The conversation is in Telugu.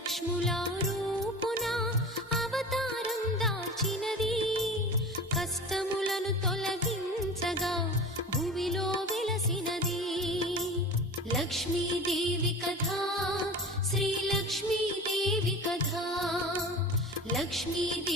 లక్ష్ముల రూపున అవతారం దాల్చినది, కష్టములను తొలగించగా భూమిలో వెలసినది. లక్ష్మీదేవి కథ, శ్రీ లక్ష్మీదేవి కథ. లక్ష్మీదేవి